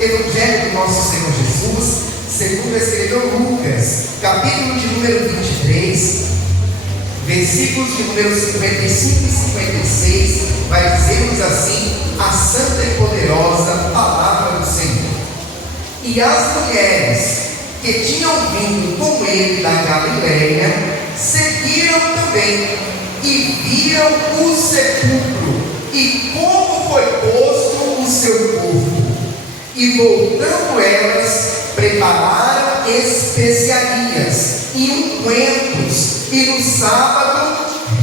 Evangelho do nosso Senhor Jesus, segundo escreveu Lucas, capítulo de número 23, versículos de número 55 e 56, vai dizer-nos assim a santa e poderosa palavra do Senhor. E as mulheres que tinham vindo com ele da Galileia seguiram também e viram o sepulcro e como foi posto o seu corpo. E voltando elas, prepararam especiarias e ungüentos, e no sábado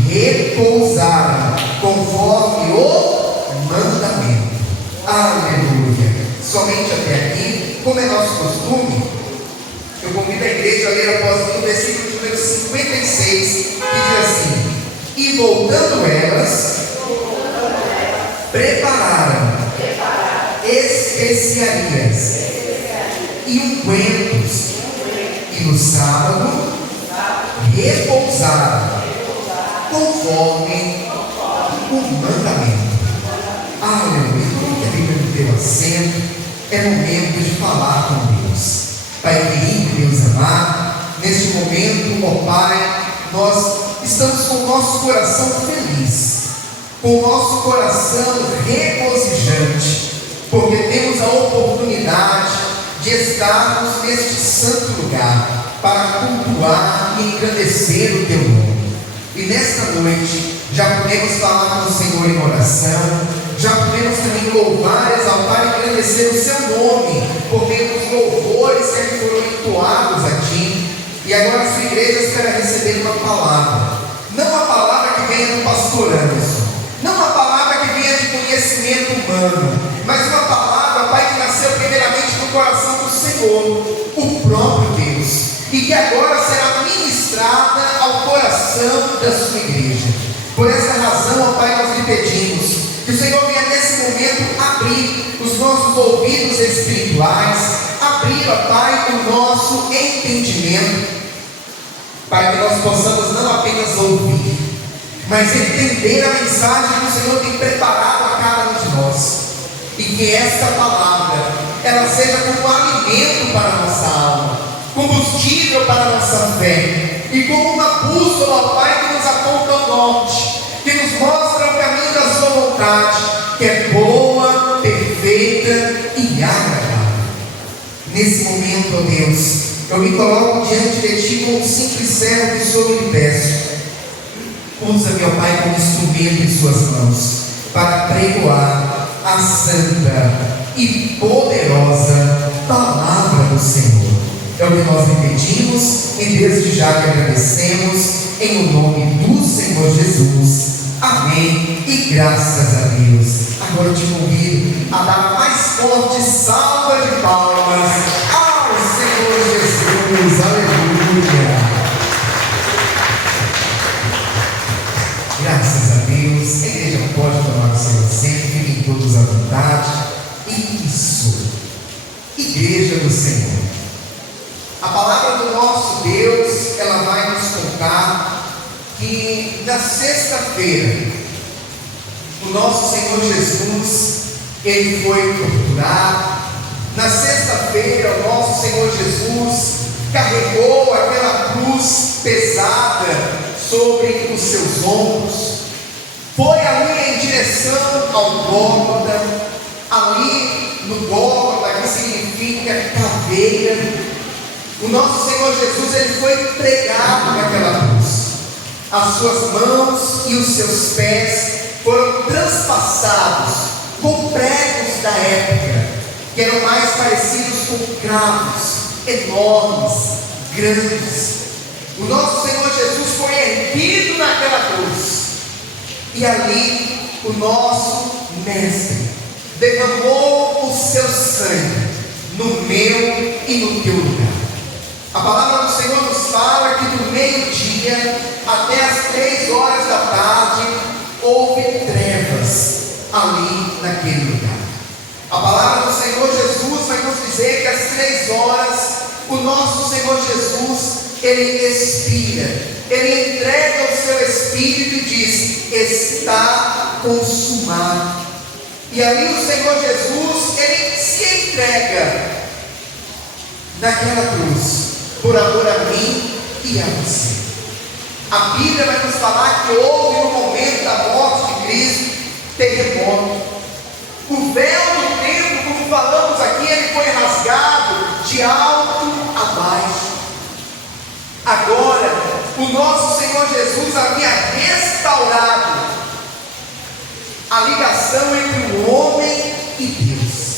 repousaram, conforme o mandamento. Aleluia! Somente até aqui, como é nosso costume, eu convido a igreja a ler após o versículo de número 56, que diz assim: e voltando elas, prepararam especiarias e ungüentos, e no sábado repousaram, conforme o mandamento. Aleluia! Como que a Bíblia me deu assento, é momento de falar com Deus. Pai querido, Deus amado, neste momento, ó Pai, nós estamos com o nosso coração feliz, com o nosso coração regozijante, porque temos a oportunidade de estarmos neste santo lugar para cultuar e engrandecer o Teu nome. E nesta noite já podemos falar com o Senhor em oração, já podemos também louvar, exaltar e engrandecer o Seu nome, por meio dos louvores que aqui foram entoados a Ti. E agora a sua igreja espera receber uma palavra, não a palavra que venha do pastor Anderson, não a palavra que venha de conhecimento humano, mas uma palavra, Pai, que nasceu primeiramente no coração do Senhor, o próprio Deus, e que agora será ministrada ao coração da sua igreja. Por essa razão, ó Pai, nós lhe pedimos que o Senhor venha nesse momento abrir os nossos ouvidos espirituais, abrir, ó Pai, o nosso entendimento, para que nós possamos não apenas ouvir, mas entender a mensagem que o Senhor tem preparado a cada um de nós, e que esta palavra, ela seja como alimento para a nossa alma, combustível para a nossa fé, e como uma bússola, ó Pai, que nos aponta ao norte, que nos mostra o caminho da sua vontade, que é boa, perfeita e agradável. Nesse momento, ó Deus, eu me coloco diante de Ti como um simples servo que sou e lhe peço. Usa, meu Pai, como instrumento em Suas mãos, para pregoar a santa e poderosa palavra do Senhor. É o que nós lhe pedimos e desde já que agradecemos, em o nome do Senhor Jesus. Amém e graças a Deus. Agora eu te convido a dar a mais forte salva de palmas ao Senhor Jesus. Aleluia! Graças a Deus. A igreja pode tomar o seu assento, fiquem todos à vontade. Isso, igreja do Senhor. A palavra do nosso Deus, ela vai nos contar que na sexta-feira o nosso Senhor Jesus, ele foi torturado. Na sexta-feira o nosso Senhor Jesus carregou aquela cruz pesada sobre os seus ombros, foi ali em direção ao Gólgota, ali no Gólgota, que significa caveira. O nosso Senhor Jesus, ele foi pregado naquela cruz. As suas mãos e os seus pés foram transpassados com pregos da época, que eram mais parecidos com cravos enormes, grandes. O nosso Senhor Jesus foi erguido naquela cruz, e ali o nosso Mestre derramou o seu sangue no meu e no teu lugar. A palavra do Senhor nos fala que do meio-dia até as 3 horas da tarde houve trevas ali naquele lugar. A palavra do Senhor Jesus vai nos dizer que às 3 horas o nosso Senhor Jesus, ele expira, ele entrega o seu espírito e diz: está consumado. E ali o Senhor Jesus, ele se entrega naquela cruz, por amor a mim e a você. A Bíblia vai nos falar que houve no momento da morte de Cristo terremoto. O véu do templo, como falamos aqui, ele foi rasgado de alto a baixo. Agora, o nosso Senhor Jesus havia restaurado a ligação entre o homem e Deus.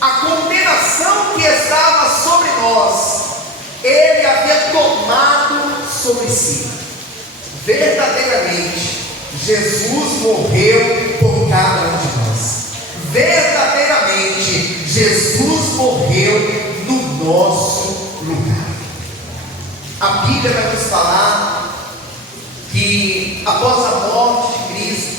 A condenação que estava sobre nós, ele havia tomado sobre si. Verdadeiramente, Jesus morreu por cada um de nós. Verdadeiramente, Jesus morreu no nosso lugar. A Bíblia vai nos falar que após a morte de Cristo,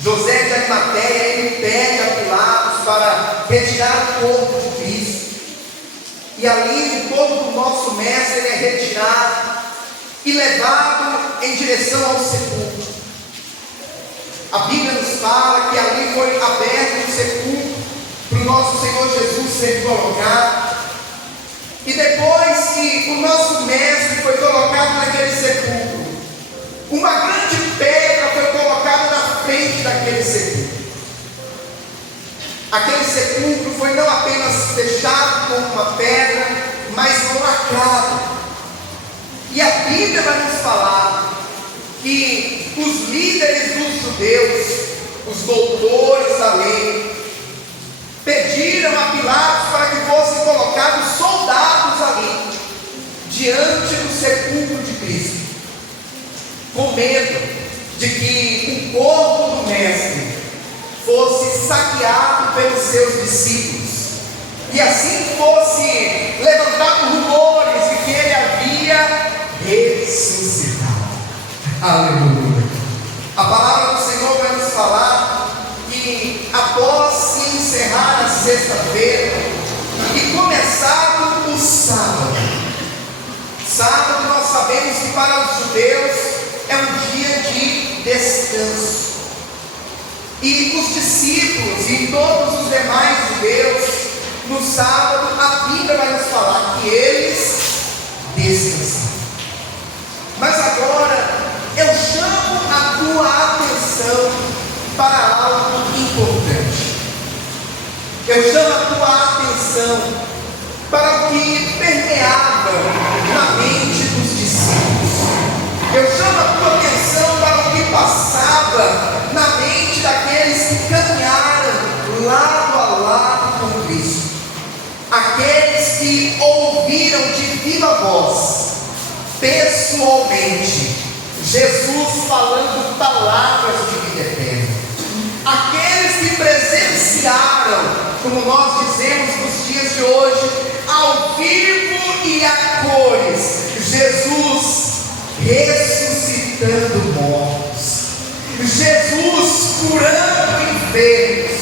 José de Arimateia, ele pede a Pilatos para retirar o corpo de Cristo. E ali o corpo do nosso mestre ele é retirado e levado em direção ao sepulcro. A Bíblia nos fala que ali foi aberto o sepulcro para o nosso Senhor Jesus ser colocado. E depois que o nosso mestre foi colocado naquele sepulcro, uma grande pedra foi colocada na frente daquele sepulcro. Aquele sepulcro foi não apenas fechado com uma pedra, mas lacrado. E a Bíblia vai nos falar que os líderes dos judeus, os doutores da lei, pediram a Pilatos para que fossem colocados soldados ali, diante do sepulcro de Cristo, com medo de que o corpo do mestre fosse saqueado pelos seus discípulos, e assim fosse levantado rumores de que ele havia ressuscitado. Aleluia. A palavra do Senhor vai nos falar que após se encerrar a sexta-feira e começado o sábado, nós sabemos que para os judeus é um dia de descanso. E os discípulos e todos os demais judeus, no sábado, a Bíblia vai nos falar que eles descansaram. Mas agora eu chamo a tua atenção para algo importante. Eu chamo a tua atenção para o que permeava na mente dos discípulos. Eu chamo a tua atenção para o que passava na mente daqueles que caminharam lado a lado com Cristo. Aqueles que ouviram de viva voz, pessoalmente, Jesus falando palavras de vida eterna. Aqueles que presenciaram, como nós dizemos nos dias de hoje, ao vivo e a cores, Jesus ressuscitando mortos, Jesus curando enfermos.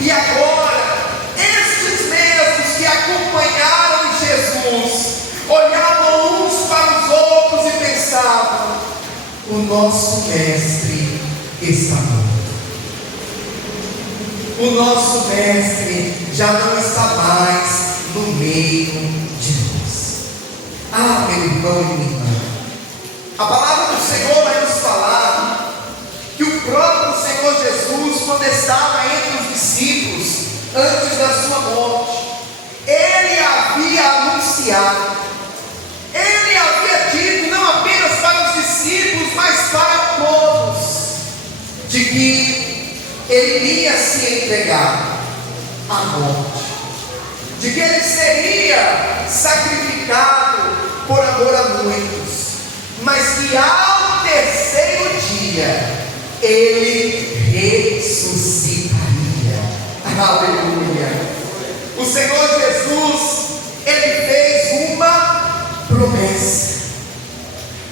E agora, estes mesmos que acompanharam Jesus, olhavam uns para os outros e pensavam: o nosso mestre está morto. O nosso mestre já não está mais no meio de nós. Ah, meu irmão e minha irmã, a palavra do Senhor vai nos falar que o próprio Senhor Jesus, quando estava entre os discípulos, antes da sua morte, ele havia anunciado, ele havia dito, não apenas para os discípulos, mas para todos, de que ele iria se entregar à morte, de que ele seria sacrificado por amor a muitos, mas que ao terceiro dia ele ressuscitaria. Aleluia. O Senhor Jesus, ele fez uma promessa.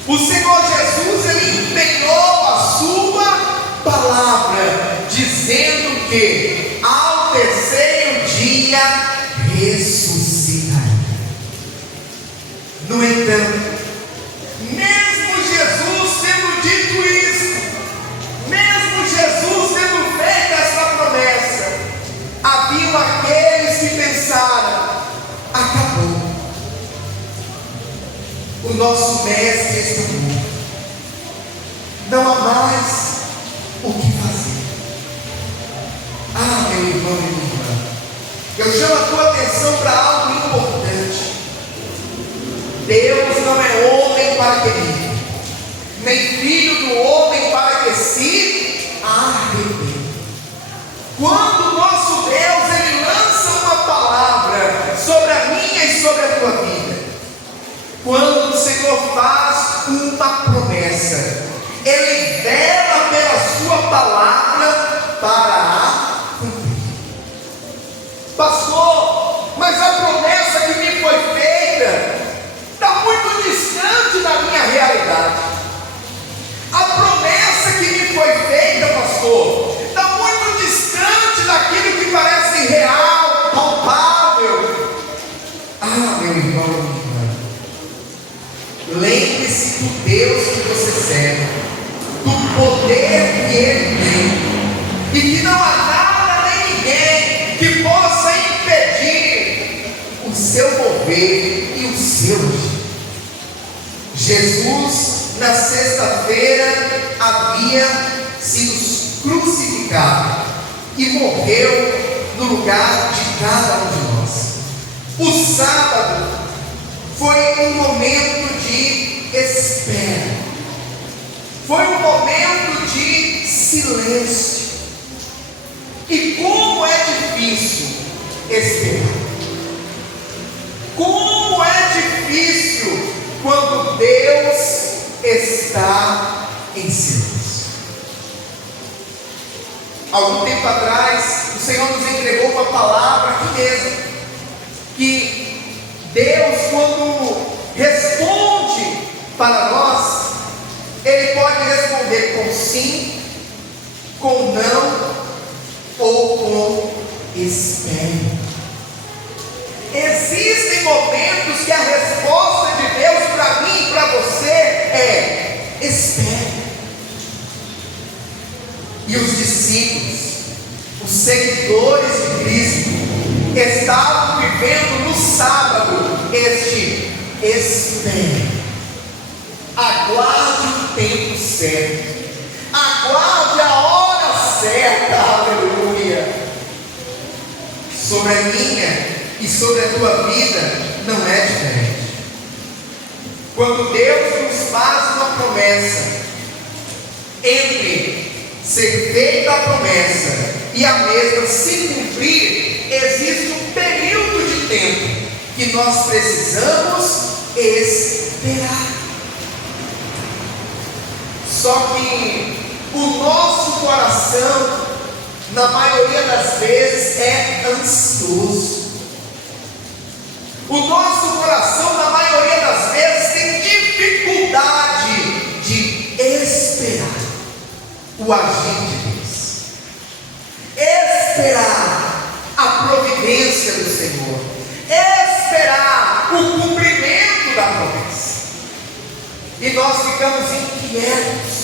O Senhor Jesus, ele empenhou a sua palavra, dizendo que ao terceiro dia ressuscitaria. No entanto, mesmo Jesus tendo dito isso, mesmo Jesus tendo feito essa promessa, havia o nosso mestre está morto. Não há mais o que fazer. Ah, meu irmão e minha irmã, eu chamo a tua atenção para algo importante. Deus não é homem para que minta, nem filho do homem para que se arrependa. Quando o nosso Deus, Ele lança uma palavra sobre a minha e sobre a tua vida, quando o Senhor faz uma promessa, Ele vela pela sua palavra para a cumprir. Pastor, mas a promessa que me foi feita está muito distante da minha realidade. A promessa que me foi feita, pastor, está muito distante daquilo que parece real, palpável. Ah, meu irmão, minha irmã, lembre-se do Deus que você serve, do poder que Ele tem, e que não há nada nem ninguém que possa impedir o seu mover e o seu agir. Jesus, na sexta-feira, havia sido crucificado e morreu no lugar de cada um de nós. O sábado foi um momento de espera, foi um momento de silêncio. E como é difícil esperar, como é difícil quando Deus está em silêncio. Algum tempo atrás, o Senhor nos entregou uma palavra aqui mesmo, que Deus, quando responde para nós, Ele pode responder com sim, com não ou com espere. Existem momentos que a resposta de Deus para mim e para você é: espere. E os discípulos, os seguidores de Cristo, estavam vivendo no sábado este espere. Aguarde o tempo certo, aguarde a hora certa, aleluia. Sobre a minha e sobre a tua vida não é diferente. Quando Deus nos faz uma promessa, entre ser feita a promessa e a mesma se cumprir, existe um período de tempo que nós precisamos esperar. Só que o nosso coração, na maioria das vezes, é ansioso. O nosso coração, na maioria das vezes, tem dificuldade de esperar o agir de Deus, esperar a providência do Senhor, esperar o cumprimento da promessa. E nós ficamos inquietos,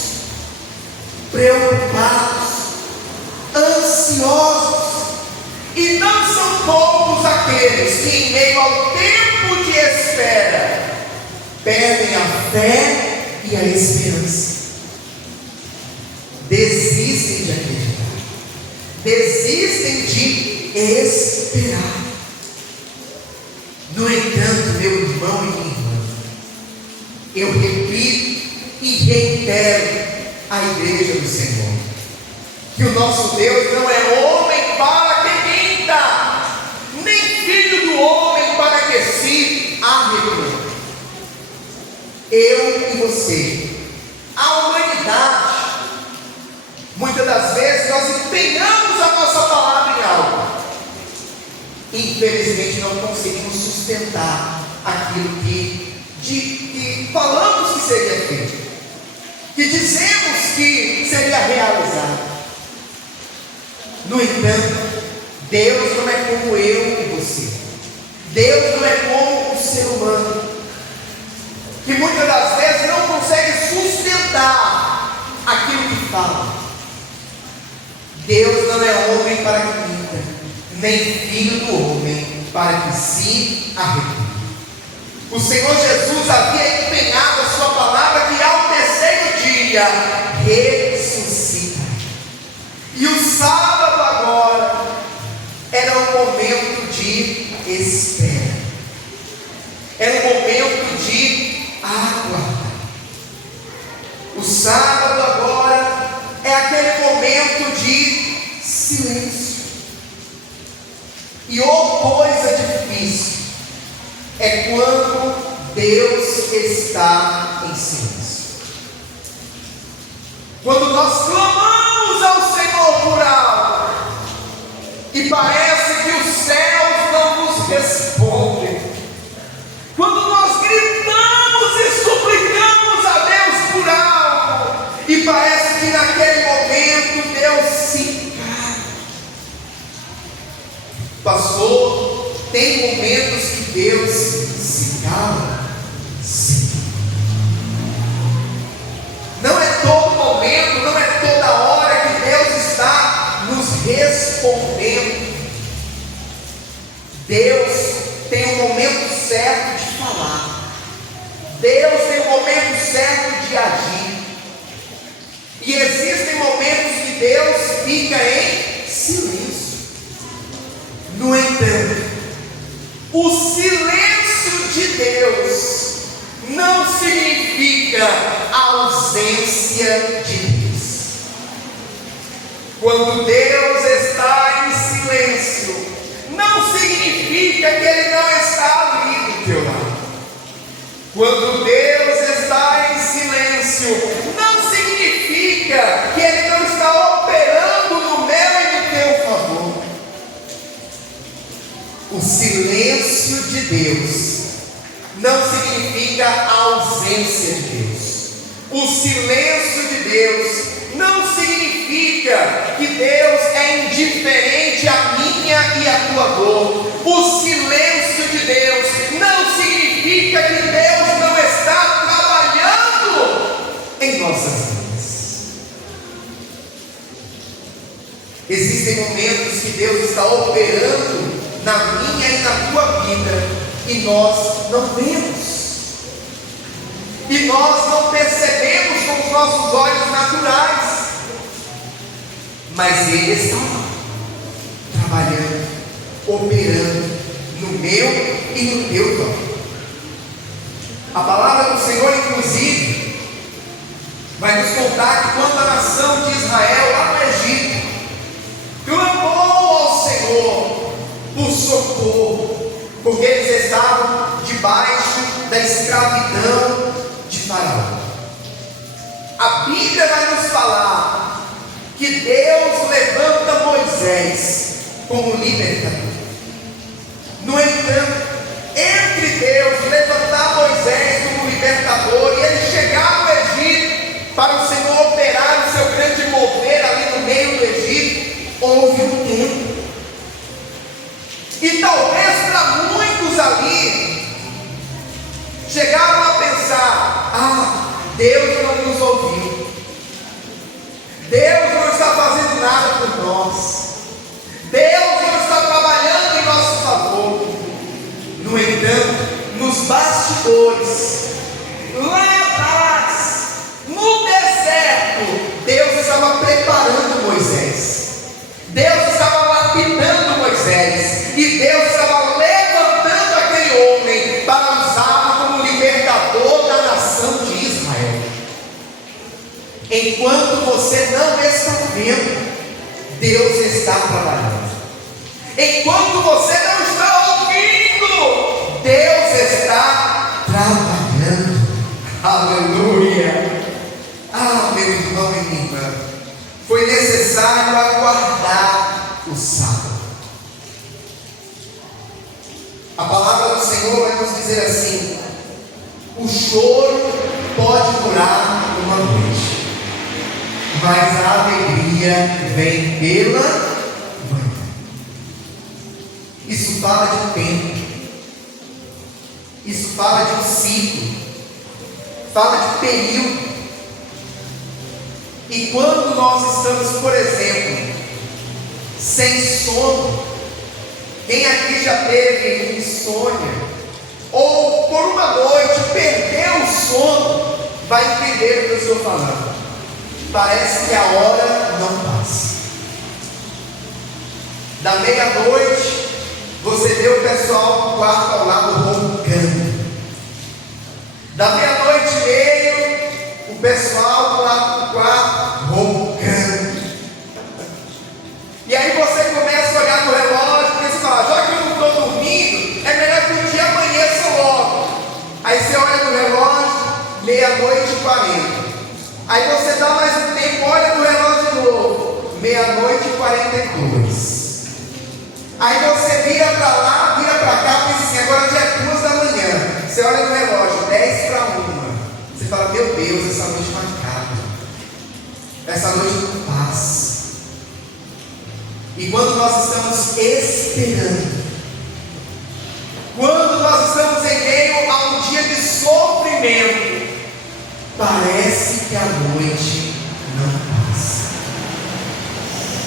preocupados, ansiosos. E não são poucos aqueles que, em meio ao tempo de espera, perdem a fé e a esperança, desistem de acreditar, desistem de esperar. No entanto, meu irmão e minha irmã, eu repito e reitero à igreja do Senhor, que o nosso Deus não é homem para que minta, nem filho do homem para que se arrependa. Eu e você, a humanidade, muitas das vezes nós empenhamos a nossa palavra em algo, infelizmente não conseguimos sustentar aquilo que falamos que seria feito, que dizemos que seria realizado. No entanto, Deus não é como eu e você. Deus não é como o ser humano, que muitas das vezes não consegue sustentar aquilo que fala. Deus não é homem para que minta, nem filho do homem para que se arrependa. O Senhor Jesus havia empenhado a sua palavra que ao terceiro dia ressuscita. E o sábado agora era um momento de espera. Era um momento de aguardar. O sábado agora é aquele momento de silêncio. E coisa difícil é quando Deus está em silêncio. Quando nós clamamos ao Senhor por algo e parece que os céus não nos respondem. Quando nós gritamos e suplicamos a Deus por algo e parece que naquele momento Deus se cala. Pastor, tem momentos que Deus se cala? Sim. Não é todo momento, não é toda hora que Deus está nos respondendo. Deus tem um momento certo de falar. Deus tem um momento certo de agir. E existem momentos que Deus fica em silêncio. No entanto, o silêncio de Deus não significa a ausência de Deus. Quando Deus está em silêncio, não significa que Ele não está ali do teu lado. Quando Deus está em silêncio, não significa que Ele não está operando no meu e no teu favor. O silêncio de Deus não significa a ausência de Deus. O silêncio de Deus não significa que Deus é indiferente à minha e à tua dor. O silêncio de Deus não significa que Deus não está trabalhando em nossas vidas. Existem momentos que Deus está operando na minha e na tua vida e nós não vemos. E nós não percebemos com os nossos olhos naturais. Mas Ele está lá, trabalhando, operando no meu e no teu campo. A palavra do Senhor, inclusive, vai nos contar que quando a nação de Israel, lá no Egito, clamou ao Senhor por socorro, porque eles estavam debaixo da escravidão de Faraó. A Bíblia vai nos falar que Deus levanta Moisés como libertador. No entanto, entre Deus levantar Moisés como libertador e ele chegar no Egito para o Senhor operar o seu grande mover ali no meio do Egito, houve um tempo. E talvez para muitos ali chegaram a pensar: Deus não nos ouviu, Deus não está fazendo nada por nós, Deus não está trabalhando em nosso favor. No entanto, nos bastidores, lá atrás, no deserto, Deus estava preparando Moisés, Deus estava lapidando Moisés, e Deus estava levantando aquele homem para usá-lo como libertador da nação de Israel. Enquanto você não está vendo, Deus está trabalhando. Enquanto você não está ouvindo, Deus está trabalhando. Aleluia! Meu irmão e minha irmã, foi necessário aguardar o sábado. A palavra do Senhor vai nos dizer assim: o choro pode durar uma noite, mas a alegria vem pela manhã. Isso fala de um tempo, isso fala de um ciclo, fala de período. E quando nós estamos, por exemplo, sem sono, quem aqui já teve insônia? ou por uma noite perdeu o sono, vai entender o que eu estou falando. Parece que a hora não passa. Da meia-noite, você vê o pessoal no quarto ao lado roncando. Da meia-noite e meia, o pessoal do lado do quarto roncando. E aí você começa a olhar no relógio e você fala: já que eu não estou dormindo, é melhor que o dia amanheça logo. Aí você olha no relógio, meia-noite e 40. Aí você dá mais um tempo, olha no relógio de novo, meia-noite e 42. Aí você vira para lá, vira para cá, pensa assim: agora já é 2 da manhã. Você olha no relógio, 10 para 1. Você fala: meu Deus, essa noite não acaba. Essa noite não passa. E quando nós estamos esperando, quando nós estamos em meio a um dia de sofrimento, parece que a noite não passa.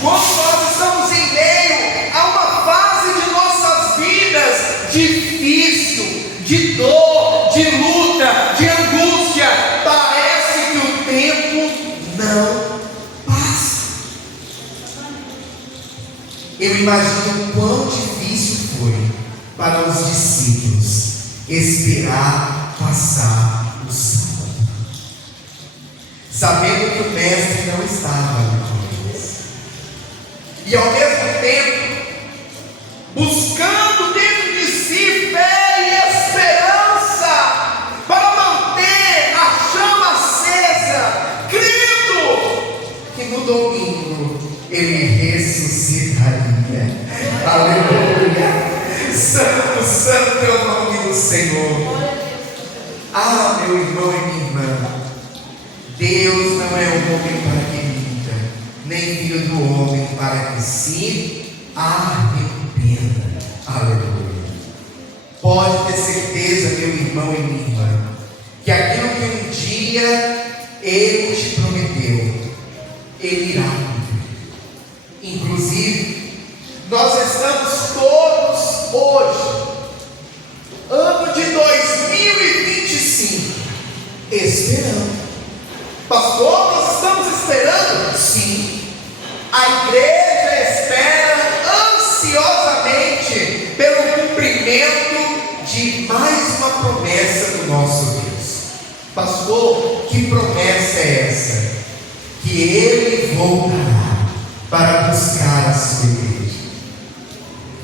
Quando nós estamos em meio a uma fase de nossas vidas difícil, de dor, de luta, de angústia, parece que o tempo não passa. Eu imagino o quão difícil foi para os discípulos esperar passar o sábado, sabendo que o mestre não estava com eles, e ao mesmo tempo buscando dentro de si fé e esperança para manter a chama acesa, crendo que no domingo ele ressuscitaria. Aleluia! Santo, santo é o nome do Senhor. Ah, meu irmão e minha irmã, Deus não é um homem para que minta, nem filho do homem para que se arrependa. Aleluia! Pode ter certeza, meu irmão e minha irmã, que aquilo que um dia Ele te prometeu, Ele irá cumprir. Inclusive, nós estamos todos hoje, ano de 2025, esperando. Pastor, nós estamos esperando? Sim. A igreja espera ansiosamente pelo cumprimento de mais uma promessa do nosso Deus. Pastor, que promessa é essa? Que Ele voltará para buscar a sua igreja.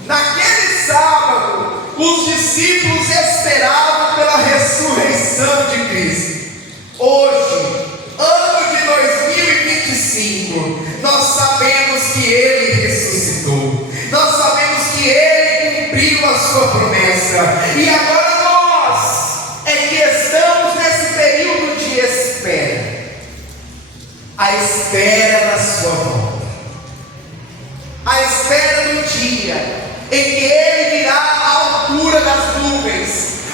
Naquele sábado, os discípulos esperavam pela ressurreição de Cristo. Hoje, ano de 2025, nós sabemos que Ele ressuscitou, nós sabemos que Ele cumpriu a sua promessa, e agora nós é que estamos nesse período de espera, a espera da sua volta, a espera do dia em que Ele virá à altura das nuvens,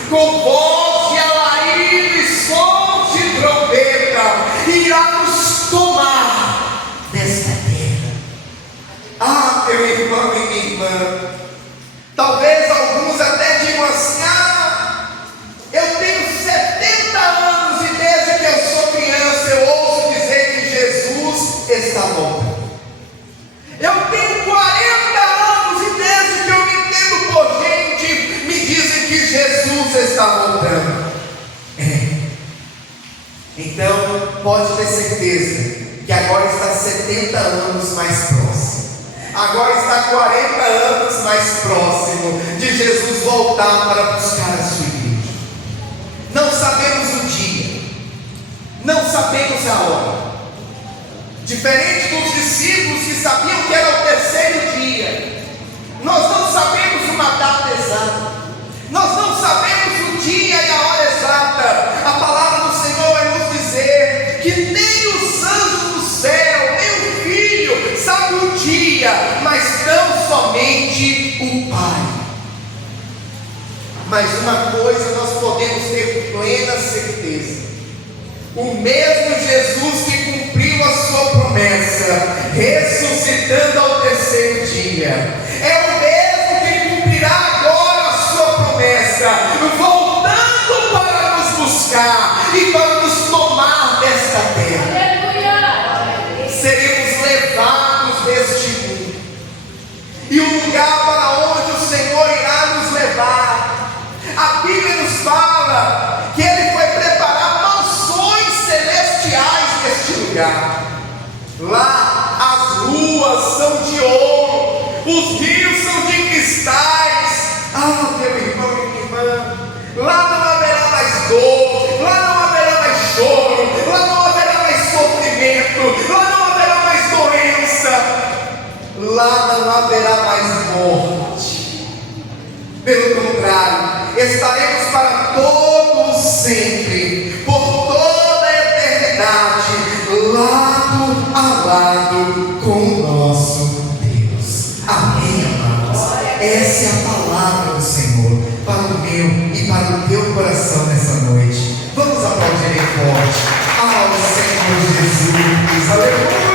com voz de alarido e som de trombeta, e irá nos tomar desta terra. Ah, meu irmão e minha irmã, talvez alguns até digam assim: ah, eu tenho 70 anos e desde que eu sou criança eu ouço dizer que Jesus está voltando. Eu tenho 40 anos e desde que eu me entendo por gente, me dizem que Jesus está voltando. Então, pode ter certeza que agora está 70 anos mais próximo. Agora está 40 anos mais próximo de Jesus voltar para buscar a sua igreja. Não sabemos o dia, não sabemos a hora. Diferente dos discípulos que sabiam que era o terceiro dia, nós não sabemos uma data exata, nós não sabemos o dia e a hora exata. A palavra do Senhor vai nos dizer que nem os anjos do céu, nem o Filho sabe o dia, mas tão somente o Pai. Mas uma coisa nós podemos ter plena certeza: o mesmo Jesus que cumpriu a sua promessa, ressuscitando ao terceiro dia, é o mesmo que cumprirá agora a sua promessa, voltando lá não haverá mais morte. Pelo contrário, estaremos para todo sempre, por toda a eternidade, lado a lado com o nosso Deus. Amém, amados? Essa é a palavra do Senhor para o meu e para o teu coração nessa noite. Vamos aplaudir bem forte ao Senhor Jesus. Aleluia!